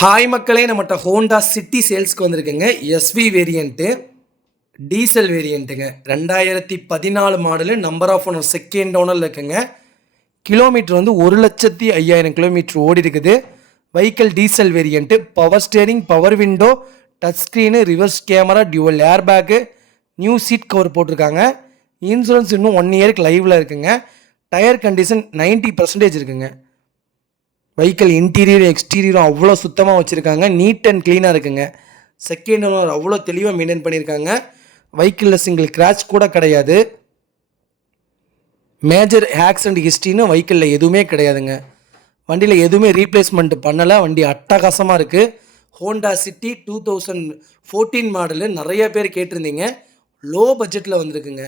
Hi மக்களே, நம்மகிட்ட Honda City சேல்ஸ்க்கு வந்திருக்குங்க. எஸ்வி வேரியண்ட்டு, டீசல் வேரியண்ட்டுங்க. 2014 model, number of owner second ஓனரில் இருக்குங்க. கிலோமீட்டர் வந்து 1,05,000 கிலோமீட்டர் ஓடி இருக்குது. Vehicle diesel variant, power steering, power window, touch screen, reverse camera, dual air bag, new seat cover போட்டிருக்காங்க. இன்சூரன்ஸ் இன்னும் 1 இயருக்கு லைவில் இருக்குங்க. டயர் கண்டிஷன் 90% இருக்குங்க. வெஹிக்கிள் இன்டீரியர் எக்ஸ்டீரியரும் அவ்வளோ சுத்தமாக வச்சுருக்காங்க. நீட் அண்ட் க்ளீனாக இருக்குங்க. செகண்ட் ஓனர் அவ்வளோ தெளிவாக மெயின்டைன் பண்ணியிருக்காங்க. வெஹிக்கிளில் சிங்கிள் கிராச் கூட கிடையாது. மேஜர் ஆக்சிடென்ட் ஹிஸ்ட்ரின்னு வெஹிக்கிளில் எதுவுமே கிடையாதுங்க. வண்டியில் எதுவுமே ரீப்ளேஸ்மெண்ட் பண்ணலை. வண்டி அட்டகாசமாக இருக்குது. ஹோண்டா சிட்டி 2014 மாடலு நிறைய பேர் கேட்டிருந்தீங்க. லோ பட்ஜெட்டில் வந்திருக்குங்க.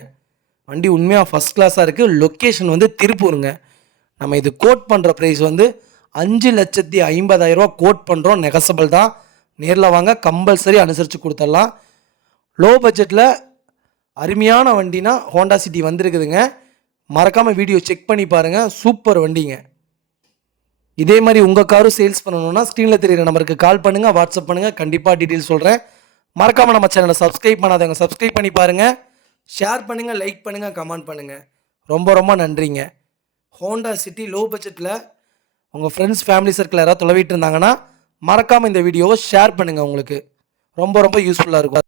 வண்டி உண்மையாக ஃபஸ்ட் கிளாஸாக இருக்குது. லொக்கேஷன் வந்து திருப்பூருங்க. நம்ம இது கோட் பண்ணுற ப்ரைஸ் வந்து 5,50,000 கோட் பண்ணுறோம். நெகசபிள் தான். நேரில் வாங்க, கம்பல்சரி அனுசரித்து கொடுத்துடலாம். லோ பட்ஜெட்டில் அருமையான வண்டினா ஹோண்டா சிட்டி வந்திருக்குதுங்க. மறக்காமல் வீடியோ செக் பண்ணி பாருங்கள். சூப்பர் வண்டிங்க. இதே மாதிரி உங்கள் காரும் சேல்ஸ் பண்ணணுன்னா ஸ்க்ரீனில் தெரியுற நம்பருக்கு கால் பண்ணுங்கள், வாட்ஸ்அப் பண்ணுங்கள். கண்டிப்பாக டீட்டெயில்ஸ் சொல்கிறேன். மறக்காமல் நம்ம சேனலை சப்ஸ்கிரைப் பண்ணாதவங்க சப்ஸ்கிரைப் பண்ணி பாருங்கள். ஷேர் பண்ணுங்கள், லைக் பண்ணுங்கள், கமெண்ட் பண்ணுங்கள். ரொம்ப ரொம்ப நன்றிங்க. ஹோண்டா சிட்டி லோ பட்ஜெட்டில் உங்கள் ஃப்ரெண்ட்ஸ் ஃபேமிலி சர்க்கிள் யாராவது தொலைவிட்டு இருந்தாங்கன்னா மறக்காமல் இந்த வீடியோவை ஷேர் பண்ணுங்கள். உங்களுக்கு ரொம்ப ரொம்ப யூஸ்ஃபுல்லாக இருக்கும்.